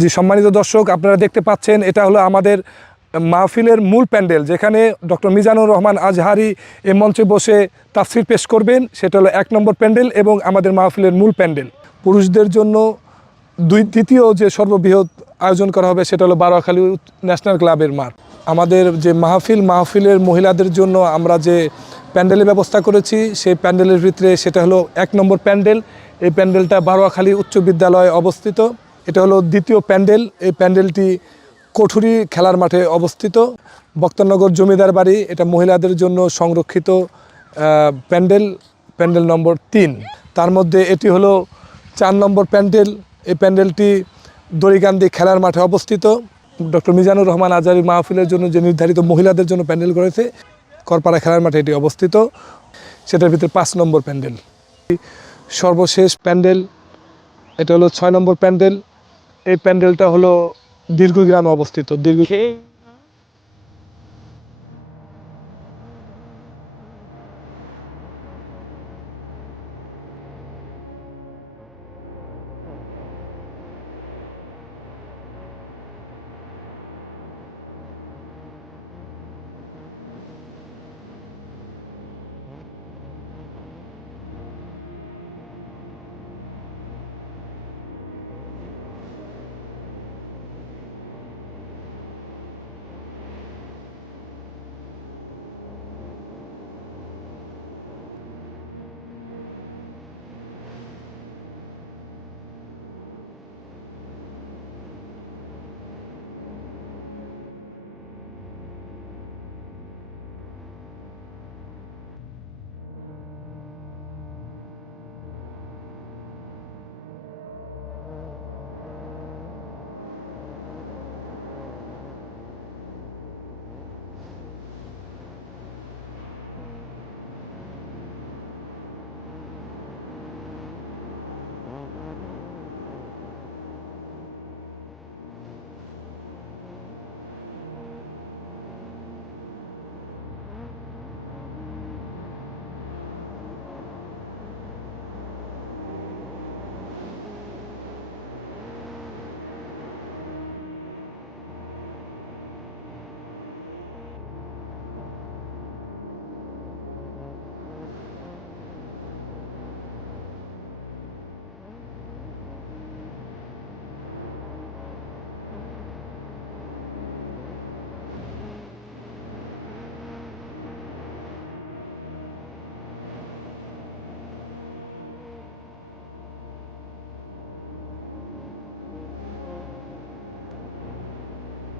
জি, সম্মানিত দর্শক, আপনারা দেখতে পাচ্ছেন, এটা হলো আমাদের মাহফিলের মূল প্যান্ডেল, যেখানে ডক্টর মিজানুর রহমান আজহারি এই মঞ্চে বসে তাফসির পেশ করবেন। সেটা হলো এক নম্বর প্যান্ডেল এবং আমাদের মাহফিলের মূল প্যান্ডেল। পুরুষদের জন্য দুই, দ্বিতীয় যে সর্ববৃহৎ আয়োজন করা হবে, সেটা হলো বারোয়াখালী ন্যাশনাল ক্লাবের মাঠ। আমাদের যে মাহফিল, মাহফিলের মহিলাদের জন্য আমরা যে প্যান্ডেলের ব্যবস্থা করেছি, সেই প্যান্ডেলের ভিতরে সেটা হলো এক নম্বর প্যান্ডেল। এই প্যান্ডেলটা বারোয়াখালী উচ্চ বিদ্যালয়ে অবস্থিত। এটা হলো দ্বিতীয় প্যান্ডেল। এই প্যান্ডেলটি কঠুরি খেলার মাঠে অবস্থিত। বক্তনগর জমিদার বাড়ি, এটা মহিলাদের জন্য সংরক্ষিত প্যান্ডেল প্যান্ডেল নম্বর তিন। তার মধ্যে এটি হলো চার নম্বর প্যান্ডেল। এই প্যান্ডেলটি দড়িকান্দি খেলার মাঠে অবস্থিত। ডক্টর মিজানুর রহমান আজারি মাহফিলের জন্য যে নির্ধারিত মহিলাদের জন্য প্যান্ডেল করেছে, করপাড়া খেলার মাঠে এটি অবস্থিত। সেটার ভিতরে পাঁচ নম্বর প্যান্ডেল। সর্বশেষ প্যান্ডেল, এটা হলো ছয় নম্বর প্যান্ডেল। এই প্যান্ডেলটা হলো দীর্ঘ গ্রামে অবস্থিত দীর্ঘ